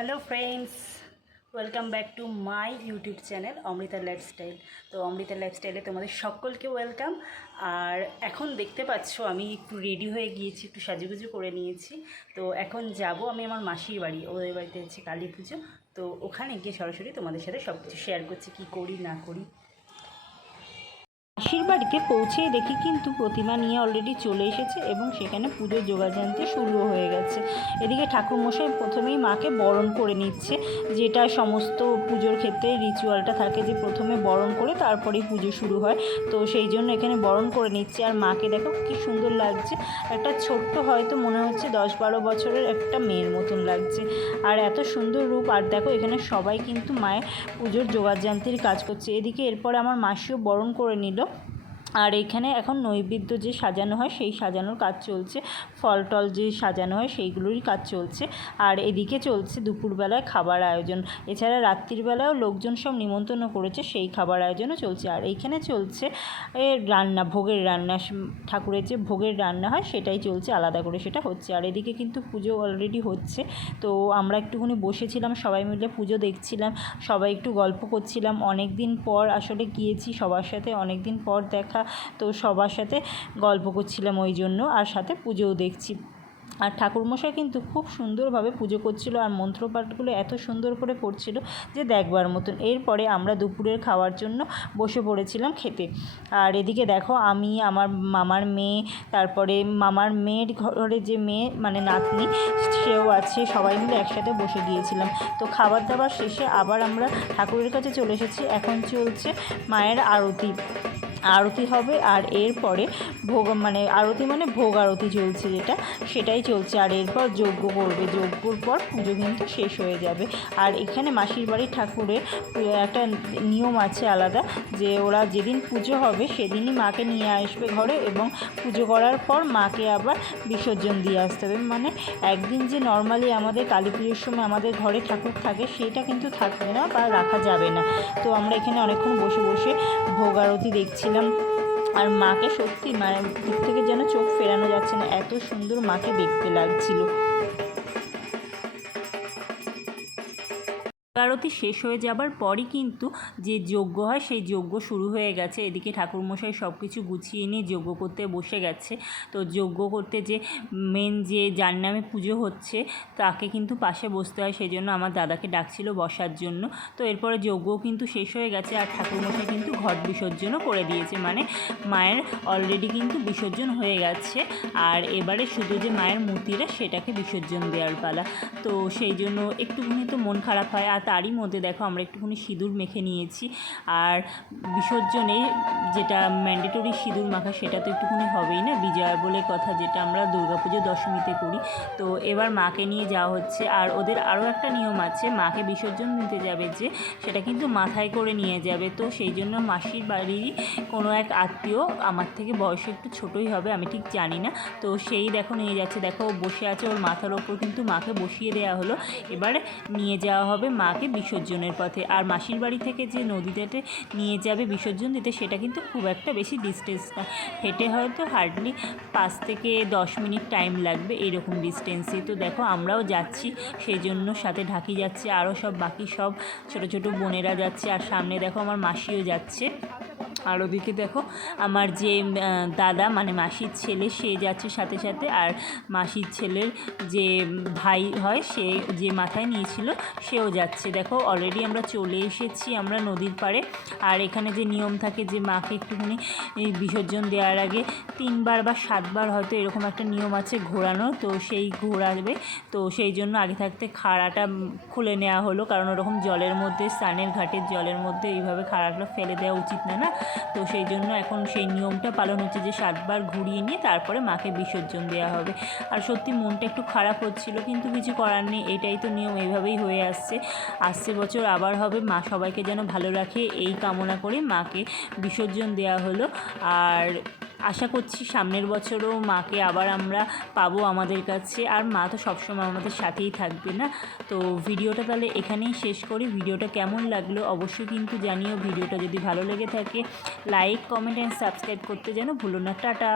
Hello friends, welcome back to my YouTube channel Amrita lifestyle. তো অমৃতা লাইফস্টাইলে তোমাদের সকলকে ওয়েলকাম। আর এখন দেখতে পাচ্ছ আমি একটু রেডি হয়ে গিয়েছি, একটু সাজুগুজু করে নিয়েছি। তো এখন যাব আমি আমার মাসির বাড়ি, ওদের বাড়িতে হচ্ছে কালী পুজো। তো ওখানে গিয়ে সরাসরি তোমাদের সাথে সব কিছু শেয়ার করছি, কী করি না করি। মাসির বাড়িতে পৌঁছে দেখি কিন্তু প্রতিমা নিয়ে অলরেডি চলে এসেছে এবং সেখানে পুজোর যোগাযান্তি শুরুও হয়ে গেছে। এদিকে ঠাকুরমশাই প্রথমেই মাকে বরণ করে নিচ্ছে, যেটা সমস্ত পুজোর ক্ষেত্রে রিচুয়ালটা থাকে যে প্রথমে বরণ করে তারপরেই পুজো শুরু হয়। তো সেই জন্য এখানে বরণ করে নিচ্ছে। আর মাকে দেখো কি সুন্দর লাগছে, একটা ছোট্ট হয়তো মনে হচ্ছে 10-12 বছরের একটা মেয়ের মতন লাগছে। আর এত সুন্দর রূপ। আর দেখো এখানে সবাই কিন্তু মায়ের পুজোর যোগাযান্তির কাজ করছে। এদিকে এরপরে আমার মাসিও বরণ করে নিল। আর এখানে এখন নৈবেদ্য যে সাজানো হয় সেই সাজানোর কাজ চলছে, ফল টল যে সাজানো হয় সেইগুলোরই কাজ চলছে। আর এদিকে চলছে দুপুরবেলায় খাবার আয়োজন, এছাড়া রাত্রিবেলাও লোকজন সব নিমন্ত্রণ করেছে, সেই খাবার আয়োজনও চলছে। আর এইখানে চলছে রান্না, ভোগের রান্না, ঠাকুরের যে ভোগের রান্না হয় সেটাই চলছে, আলাদা করে সেটা হচ্ছে। আর এদিকে কিন্তু পুজো অলরেডি হচ্ছে। তো আমরা একটুখানি বসেছিলাম, সবাই মিলে পুজো দেখছিলাম, সবাই একটু গল্প করছিলাম। অনেক দিন পর আসলে গিয়েছি সবার সাথে, অনেক দিন পর দেখা, তো সবার সাথে গল্প করছিলাম ওই জন্য, আর সাথে পুজোও দেখছি। আর ঠাকুরমশাই কিন্তু খুব সুন্দরভাবে পুজো করছিল, আর মন্ত্রপাঠগুলো এত সুন্দর করে করছিল যে দেখবার মতন। এরপরে আমরা দুপুরের খাওয়ার জন্য বসে পড়েছিলাম খেতে। আর এদিকে দেখো আমি, আমার মামার মেয়ে, তারপরে মামার মেয়ের ঘরে যে মেয়ে মানে নাতনি, সেও আছে, সবাই মিলে একসাথে বসে গিয়েছিলাম। তো খাবার দাবার শেষে আবার আমরা ঠাকুরের কাছে চলে এসেছি। এখন চলছে মায়ের আরতি হবে। আর এরপরে ভোগ মানে আরতি মানে ভোগ আরতি চলছে, সেটাই চলছে। আর এরপর যজ্ঞ করবে, যজ্ঞর পর পুজো কিন্তু শেষ হয়ে যাবে। আর এখানে মাসির বাড়ির ঠাকুরের একটা নিয়ম আছে আলাদা, যে ওরা যেদিন পুজো হবে সেদিনই মাকে নিয়ে আসবে ঘরে, এবং পুজো করার পর মাকে আবার বিসর্জন দিয়ে আসতে হবে। মানে একদিন যে নর্মালি আমাদের কালী পুজোর সময় আমাদের ঘরে ঠাকুর থাকে, সেটা কিন্তু থাকবে না বা রাখা যাবে না। তো আমরা এখানে অনেকক্ষণ বসে বসে ভোগ আরতি দেখছিলাম। আর মাকে সত্যি মায়ের দিক থেকে যেন চোখ ফেরানো যাচ্ছে না, এত সুন্দর মাকে দেখতে লাগছিল। আরতি শেষ হয়ে যাবার পরই কিন্তু যে যজ্ঞ হয় সেই যজ্ঞ শুরু হয়ে গেছে। এদিকে ঠাকুরমশাই সব কিছু গুছিয়ে নিয়ে যজ্ঞ করতে বসে গেছে। তো যজ্ঞ করতে যে মেন যে যার নামে পুজো হচ্ছে তাকে কিন্তু পাশে বসতে হয়, সেই জন্য আমার দাদাকে ডাকছিল বসার জন্য। তো এরপরে যজ্ঞও কিন্তু শেষ হয়ে গেছে, আর ঠাকুরমশাই কিন্তু ঘট বিসর্জনও করে দিয়েছে, মানে মায়ের অলরেডি কিন্তু বিসর্জন হয়ে গেছে। আর এবারে শুধু যে মায়ের মূর্তিটা সেটাকে বিসর্জন দেওয়ার পালা। তো সেই জন্য একটুখানি তো মন খারাপ হয়। আর তারই মধ্যে দেখো আমরা একটুখানি সিঁদুর মেখে নিয়েছি। আর বিসর্জনে যেটা ম্যান্ডেটরি সিঁদুর মাখা, সেটা তো একটুখানি হবেই না, বিজয়া বলে কথা, যেটা আমরা দুর্গাপুজো দশমীতে করি। তো এবার মাকে নিয়ে যাওয়া হচ্ছে। আর ওদের আরও একটা নিয়ম আছে, মাকে বিসর্জন দিতে যাবে যে সেটা কিন্তু মাথায় করে নিয়ে যাবে। তো সেই জন্য মাসির বাড়িরই কোনো এক আত্মীয়, আমার থেকে বয়সে একটু ছোটোই হবে, আমি ঠিক জানি না, তো সেই দেখো নিয়ে যাচ্ছে। দেখো বসে আছে, ওর মাথার ওপর কিন্তু মাকে বসিয়ে দেওয়া হলো। এবারে নিয়ে যাওয়া হবে মাকে বিসর্জনের পথে। আর মাসির বাড়ি থেকে যে নদীতে নিয়ে যাবে বিসর্জন দিতে, সেটা কিন্তু খুব একটা বেশি ডিস্টেন্স না, হেঁটে হয়তো হার্ডলি 5 থেকে 10 মিনিট টাইম লাগবে, এইরকম ডিস্টেন্সে। তো দেখো আমরাও যাচ্ছি, সেই জন্য সাথে ঢাকি যাচ্ছে, আরও সব বাকি সব ছোটো ছোটো বোনেরা যাচ্ছে। আর সামনে দেখো আমার মাসিও যাচ্ছে। আর ওদিকে দেখো আমার যে দাদা মানে মাসির ছেলে, সে যাচ্ছে সাথে সাথে। আর মাসির ছেলের যে ভাই হয়, সে যে মাথায় নিয়েছিল সেও যাচ্ছে। দেখো অলরেডি আমরা চলে এসেছি, আমরা নদীর পাড়ে। আর এখানে যে নিয়ম থাকে যে মাকে একটুখানি বিসর্জন দেওয়ার আগে 3বার বা 7বার হয়তো এরকম একটা নিয়ম আছে ঘোরানো, তো সেই ঘোরাবে। তো সেই জন্য আগে থাকতে খাড়াটা খুলে নেওয়া হলো, কারণ ওরকম জলের মধ্যে, স্নানের ঘাটের জলের মধ্যে এইভাবে খাড়াটা ফেলে দেওয়া উচিত না, না। তো সেই জন্য এখন সেই নিয়মটা পালন হচ্ছে যে 7বার ঘুরিয়ে নিয়ে তারপরে মাকে বিসর্জন দেওয়া হবে। আর সত্যি মনটা একটু খারাপ হচ্ছিল, কিন্তু কিছু করার নেই, এটাই তো নিয়ম, এইভাবেই হয়ে আসছে বছর আবার হবে। মা সবাইকে যেন ভালো রাখে এই কামনা করে মাকে বিসর্জন দেওয়া হলো। আর আশা করছি সামনের বছরও মাকে আবার আমরা পাবো আমাদের কাছে। আর মা তো সবসময় আমাদের সাথেই থাকবে, না। তো ভিডিওটা তাহলে এখানেই শেষ করি। ভিডিওটা কেমন লাগলো অবশ্যই কিন্তু জানিও। ভিডিওটা যদি ভালো লেগে থাকে লাইক, কমেন্ট অ্যান্ড সাবস্ক্রাইব করতে যেন ভুলো না। টাটা।